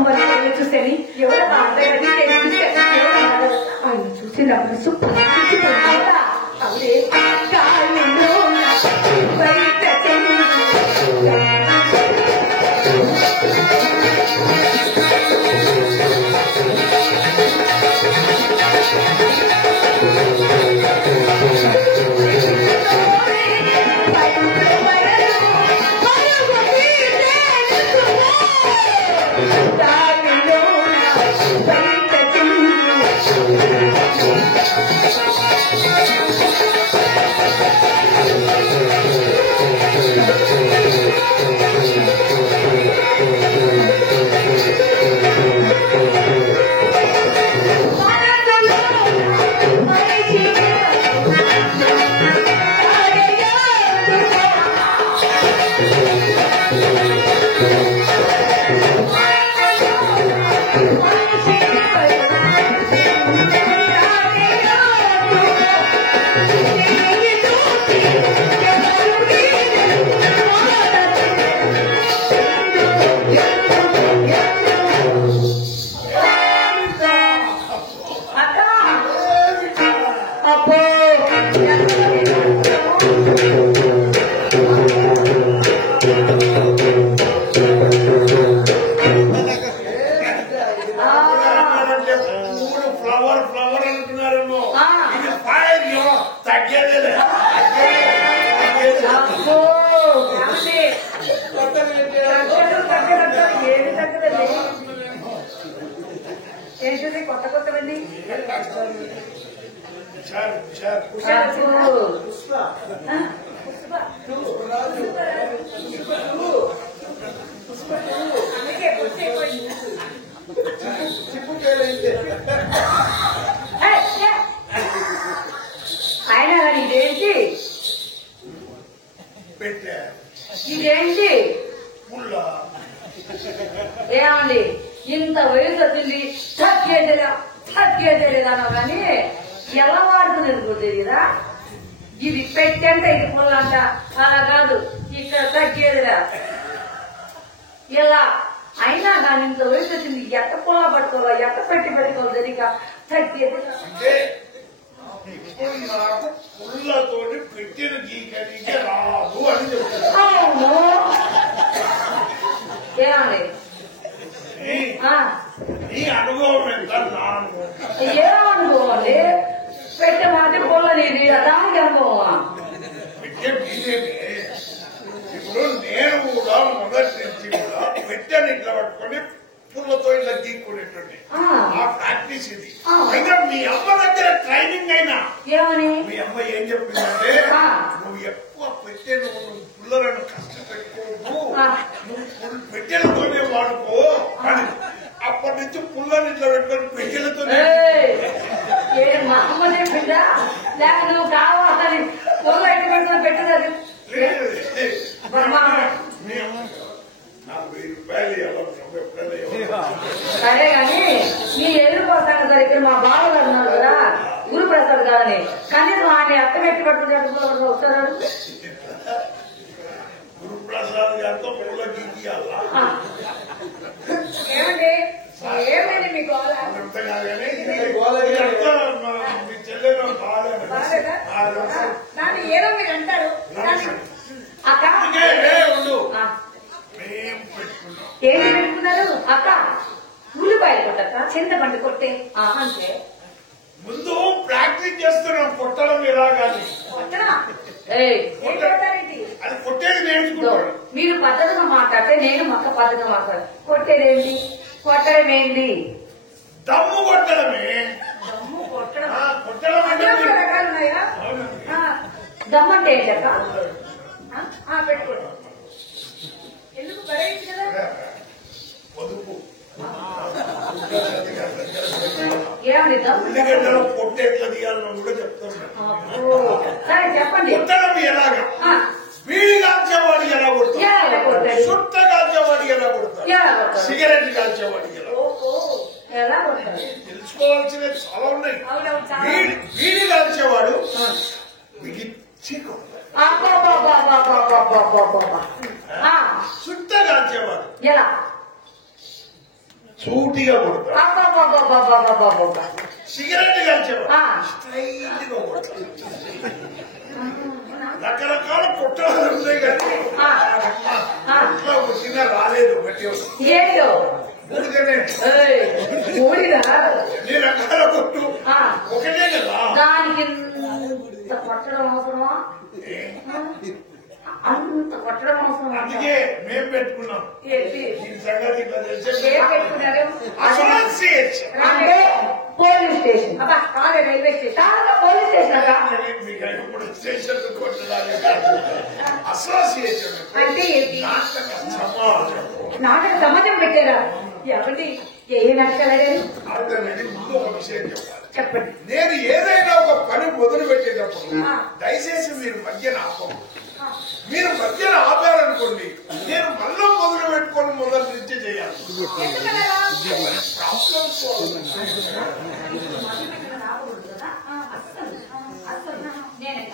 మరి చూసేని ఎవరు ఆయన చూసి నా మనసు అవునే కాళ్ళలో బయట కొత్త కొత్తవండి ఆయన ఇదేంటి ఇదేంటి ఏమండి ఇంత వయసు వచ్చింది తగ్గేదేలేదన్నా కానీ ఎలా వాడుతున్నది తెలియదా ఇది పెట్టంటే ఇది పుల్లంట అలా కాదు ఇక్కడ తగ్గేదిరా ఇలా అయినా కానీ ఇంత వయసు వచ్చింది ఎట్ట పుల్ల పట్టుకోవాలా ఎట్ట పెట్టుకోవాలి తెలియక తగ్గేది ఏమండి ఏమనుకోవాలి పెట్టే మాట పొల్లనేది దానికి అనుకోవా ఇప్పుడు నేను కూడా మొదటి నుంచి కూడా పెట్టాను ఇట్లా పట్టుకొని పుల్లతో ఇట్లా గీక్కునేటువంటి ఆ ప్రాక్టీస్ ఇది. అయితే మీ అమ్మ దగ్గర ట్రైనింగ్ అయినా మీ అమ్మ ఏం చెప్పిందంటే నువ్వు ఎక్కువ పెట్టే నువ్వు పుల్లలను కష్టపెట్టుకోవు నువ్వు పెట్టెలతోనే వాడుకో అని అప్పటి నుంచి పుల్లని ఇట్లా పెట్టుకొని పెట్టెలతో మా అమ్మ చెప్పిందా లేక నువ్వు కావాలి పొల్ల ఎట్టు పెట్టుకుని పెట్టలేదు సరే గాని నీ ఎదురుకోసాను సార్ ఇక్కడ మా బావగారు ఉన్నారు కదా గురుప్రసాద్ గారని కనీసం ఆయన అత్త పెట్టి పట్టుకుని వస్తారు గురుప్రసాద్ గారితో ఏమండి ఏమైంది మీకు మీ చెల్లెలు నన్ను ఏదో మీరు అంటారు అక్క ఏంటి పెట్టుకున్నారు అక్క ఉల్లిపాయలు కొట్టక చింతపండు కొట్టే అంటే ముందు ప్రాక్టీస్ చేస్తున్నాం కొట్టడం ఎలాగాని అది కొట్టేది నేర్చుకుంటాడు మీరు పద్ధతిగా మాట్లాడితే నేను మక్క పద్ధతిగా మాట్లాడు కొట్టేదేంటి కొట్టడం ఏంటి దమ్ము కొట్టడమే దమ్ము కొట్టడం కొట్టడం అంటే దమ్ము అంటే ఏంటి అక్క పెట్టుకోండి ఎందుకు బరేది కదా పొదుపు ఏమండి పొట్టు ఎట్లా తీయాలని కూడా చెప్తాను. సరే చెప్పండి కొట్టడం ఎలాగా బీడి కాల్చేవాడు ఎలా కొడతాడు సుట్ట కాల్చేవాడు ఎలా కొడతాడు సిగరెట్ కాల్చేవాడు ఎలా కొడతాడు తెలుసుకోవాల్సినవి చాలా ఉన్నాయి. బీడి కాల్చేవాడు బిగిచ్చి కొడతాడు సుట్ట కాల్చేవాడు ఎలా సూటిగా కొడతా. అబ్బబ్బబ్బబ్బబ్బబ్బబ్బబ్బ. సిగరెట్ కలిసేవా ఆ. స్టైల్గా కొడతా. రకరకాల కుట్రలు ఉన్నాయి కానీ ఆ. ఆ. కుట్ర వచ్చినా రాలేదు గట్టి ఏంటో ఊరికనే ఏయ్, ఊడిరా ఎన్ని రకాల కొట్టు ఆ. ఒకటే కదా. దానికి ఇంత కొట్టడం అవసరమా? అంత కొట్టడం అవసరమా? అందుకే మేం పెట్టుకున్నాం ఏంటి దీని సంగతి ఇట్లా తెలిసే ఏం పెట్టుకున్నారు? అసోసియేషన్. అంటే పోలీస్ స్టేషన్. అబ్బా కాలే రైల్వే స్టేషన్. కాదా పోలీస్ స్టేషన్ అబ్బా. మీకు ఇప్పుడు స్టేషన్ కొట్టడానికి కాదు. అసోసియేషన్ అంటే ఏంటి? నాటక సమాజం. నాటక సమాజం పెట్టారా? ఎవరి ఏ నాటకాలు అర్థమని ముందు ఒక విషయం చెప్పాలి. చెప్పండి. నేను ఏదైనా ఒక పని మొదలు పెట్టేటప్పుడు ఆ. దయచేసి మీరు మధ్యన ఆపండి. మీరు మధ్యన ఆపారనుకోండి నేను మళ్ళీ మొదలు పెట్టుకొని మొదలు నుంచి చేయాలి. ప్రాబ్లమ్స్ నేనే